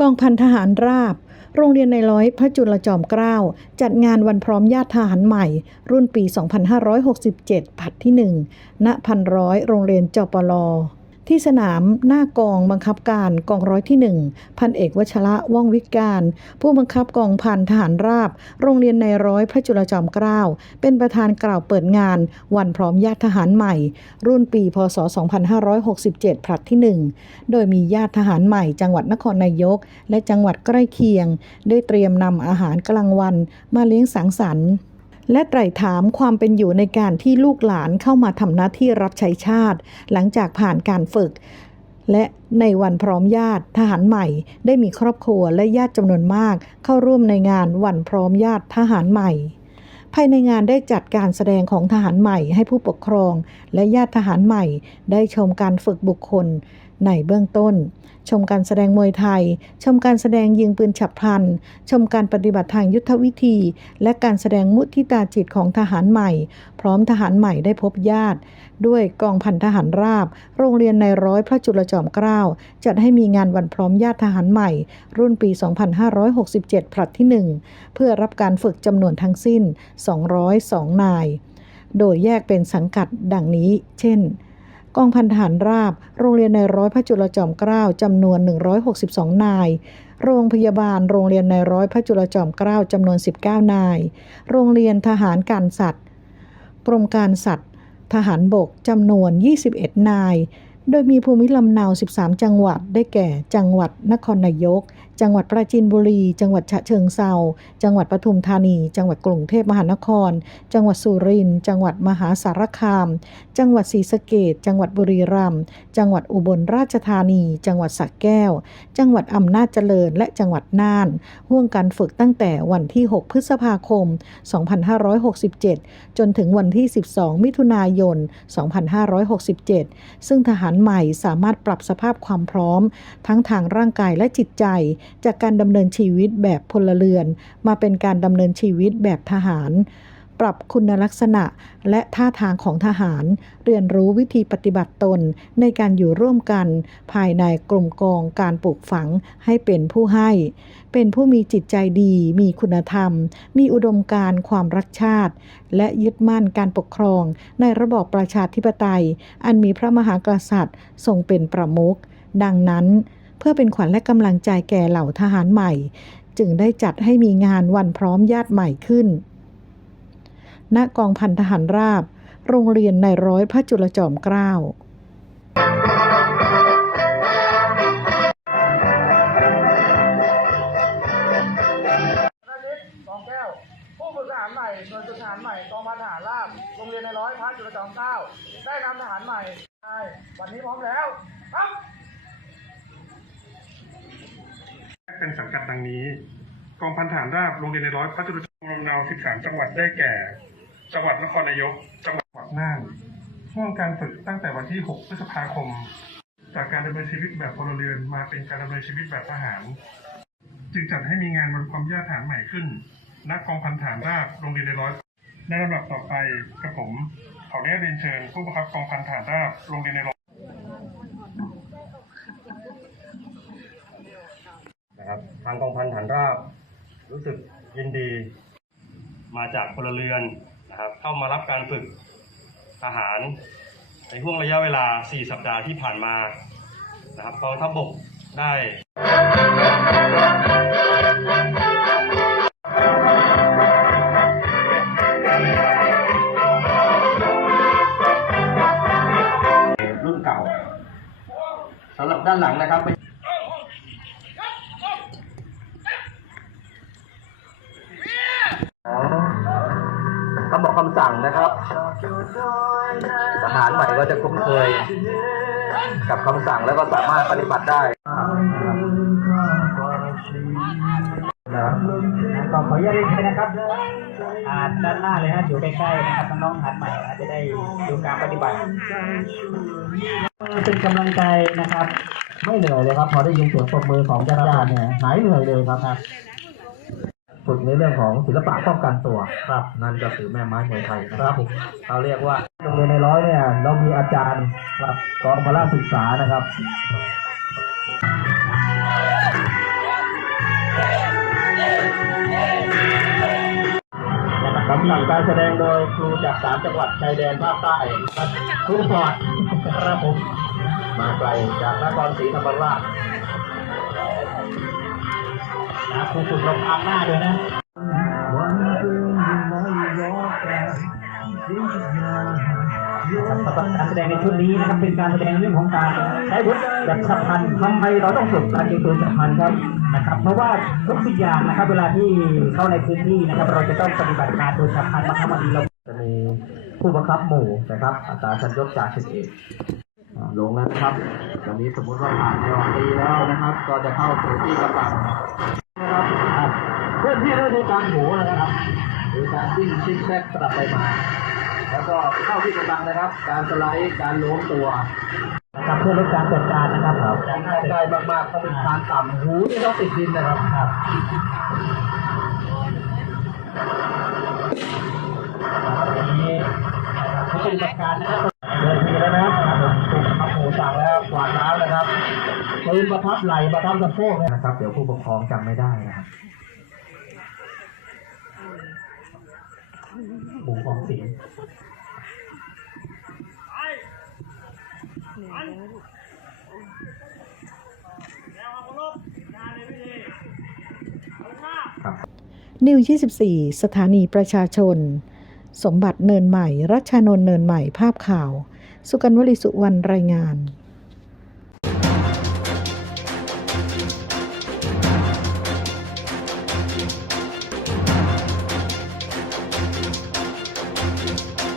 กองพันทหารราบ โรงเรียนในร้อยพระจุลจอมเกล้าจัดงานวันพร้อมญาติทหารใหม่ รุ่นปี 2567 ผัดที่ 1 ณ พันร้อยโรงเรียนจปล ที่สนามหน้ากองบังคับการกองร้อยที่ 1 พันเอกวชระว่องวิการ ผู้บังคับกองพันทหารราบ โรงเรียนในร้อยพระจุลจอมเกล้าเป็นประธานกล่าวเปิดงาน วันพร้อมญาติทหารใหม่ รุ่นปีพศ 2567 ผลัดที่ 1 โดยมีญาติทหารใหม่ จังหวัดนครนายก และจังหวัดใกล้เคียง ได้เตรียมนำอาหารกลางวันมาเลี้ยงสังสรรค์ และไตร่ถามความเป็นอยู่ในการที่ลูกหลานเข้ามาทำหน้าที่รับใช้ชาติ หลังจากผ่านการฝึก และในวันพร้อมญาติทหารใหม่ ได้มีครอบครัวและญาติจำนวนมาก เข้าร่วมในงานวันพร้อมญาติทหารใหม่ ภายในงานได้จัดการแสดงของทหารใหม่ให้ผู้ปกครอง และญาติทหารใหม่ ได้ชมการฝึกบุคคล ในเบื้องต้น ชมการแสดงมวยไทย ชมการแสดงยิงปืนฉับพลัน ชมการปฏิบัติทางยุทธวิธี และการแสดงมุทิตาจิตของทหารใหม่ พร้อมทหารใหม่ได้พบญาติ ด้วยกองพันทหารราบ โรงเรียนในร้อยพระจุลจอมเกล้าจัดให้มีงานวันพร้อมญาติทหารใหม่ รุ่นปี 2567ผลัดที่ 1 เพื่อรับการฝึกจำนวนทั้งสิ้น 202 นาย โดยแยกเป็นสังกัดดังนี้ เช่น กองพันทหารราบ โรงเรียนในร้อยพระจุลจอมเกล้าจำนวน 162 นาย โรงพยาบาล โรงเรียนในร้อยพระจุลจอมเกล้าจำนวน 19 นาย โรงเรียนทหารการสัตว์ กรมการสัตว์ ทหารบกจำนวน 21 นาย โดยมีภูมิลำเนา 13 จังหวัด ได้แก่ จังหวัดนครนายก จังหวัดปราจีนบุรี จังหวัดฉะเชิงเซาจังหวัดปทุมธานี จังหวัดกรุงเทพมหานคร จังหวัดสุรินทร์จังหวัดมหาสารคาม จังหวัดศรีสะเกษจังหวัดบุรีรัมย์จังหวัดอุบลราชธานี จังหวัดสระแก้ว จังหวัดอำนาจเจริญ และจังหวัดน่าน ห่วงการฝึกตั้งแต่วันที่ 6 พฤษภาคม 2567 จนถึงวันที่ 12 มิถุนายน 2567 ซึ่งทหารใหม่สามารถปรับสภาพความพร้อม ทั้งทางร่างกายและจิตใจจากการดำเนินชีวิตแบบพลเรือน มาเป็นการดำเนินชีวิตแบบทหาร ปรับคุณลักษณะและท่าทางของทหาร เรียนรู้วิธีปฏิบัติตนในการอยู่ร่วมกัน ภายในกลุ่มกองการปลูกฝังให้เป็นผู้ให้ เป็นผู้มีจิตใจดี มีคุณธรรม มีอุดมการความรักชาติ และยึดมั่นการปกครอง ในระบอบประชาธิปไตย อันมีพระมหากษัตริย์ทรงเป็นประมุขดังนั้น เพื่อเป็นขวัญและกำลังใจแก่เหล่าทหารใหม่ จึงได้จัดให้มีงานวันพร้อมญาติใหม่ขึ้น ณกองพันทหารราบ โรงเรียนในร้อยพระจุลจอมเกล้านาทิตกองแก้วผู้ฝึกทหารใหม่หน่วยทหารใหม่กองพันทหารราบโรงเรียนในร้อยพันจุลจอมเกล้าได้นำทหารใหม่ใช่วันนี้พร้อมแล้ว ครับ เป็นสังกัดดังนี้ กองพันฐานราบโรงเรียนในร้อยพระจุลจอมลำเนา13 จังหวัดได้แก่ จังหวัดนครนายก จังหวัดน่านช่วงการฝึกตั้งแต่วันที่ 6 พฤษภาคม จากการดำเนินชีวิตแบบพลเรือนมาเป็นการดำเนินชีวิตแบบทหาร จึงจัดให้มีงานวันความญาติฐานใหม่ขึ้นณกกองพันฐานราบโรงเรียนในร้อยในลำดับต่อไปกระผมขออนุญาตเรียนเชิญผู้บังคับกองพันฐานราบโรงเรียนในร้อย นะครับทางกองพันฐานราบ รู้สึกยินดี มาจากพลเรือนนะครับ เข้ามารับการฝึกทหาร ในห่วงระยะเวลา 4 สัปดาห์ที่ผ่านมานะครับกองทัพบกได้รุ่นเก่าสำหรับด้านหลังนะครับ คำบอกคำสั่งนะครับทหารใหม่ก็จะคุ้นเคยกับคำสั่งแล้วก็สามารถปฏิบัติได้นะครับก็ขออนุญาตเรียนเชิญนะครับอ่าด้านหน้าเลยฮะอยู่ใกล้ๆนะครับน้องๆหัดใหม่อาจจะได้ดูการปฏิบัติ เป็นกำลังใจนะครับ ไม่เหนื่อยเลยครับ พอได้ยินเสียงปรบมือของญาติๆเนี่ยหายเหนื่อยเลยครับครับ ฝึกในเรื่องของศิลปะป้องกันตัวครับ นั่นก็คือแม่ไม้มวยไทยนะครับเราเรียกว่าโรงเรียนในร้อยเนี่ยเรามีอาจารย์ครับกองพละศึกษานะครับสำหรับการแสดงโดยครูจากสามจังหวัดชายแดนภาคใต้ครับครูสอดครับผมมาไกลจากนครศรีธรรมราช นะครูฝึกลงทางหน้าด้วยนะสำหรับการแสดงในชุดนี้นะครับเป็นการแสดงเรื่องของการใช้วุฒิจักรพันธ์ทำไมเราต้องฝึกการยิงปืนจักรพันธ์ครับนะครับ เพราะว่าทุกสิ่งอย่างนะครับ เวลาที่เข้าในพื้นที่นะครับ เราจะต้องปฏิบัติการโดยจักรพันธ์บางครั้งบางทีเราจะมีผู้บังคับหมู่นะครับอัตราชั้นยศจาสิบเอกลงแล้วนะครับตอนนี้สมมติว่าผ่านในวันดีแล้วนะครับ ก็จะเข้าสู่ที่กำบังบอ่าเคลื่อนที่ ด้วยการโหนะครับหรือการวิ่งซิกแซกสลับไปมา แล้วก็เข้าที่กำลังนะครับ การสไลด์การโล้มตัวนะครับเพื่อลดการจัดการนะครับครับง่ายได้มากๆต้องเป็นการต่ำหูนี่ต้องติดดินนะครับครับอันนี้ผู้ปฏิบัติการนะครับเดินทีแล้วนะครับถูกขับหูสั่งแล้วกวาดน้ำนะครับปืนประทับไหลประทับสะโพกนะครับ เดี๋ยวผู้ปกครองจำไม่ได้นะครับ หูของเสียงนิว 24 สถานีประชาชน สมบัติเนินใหม่ รัชชานนท์เนินใหม่ ภาพข่าว สุกันวลีสุวรรณรายงาน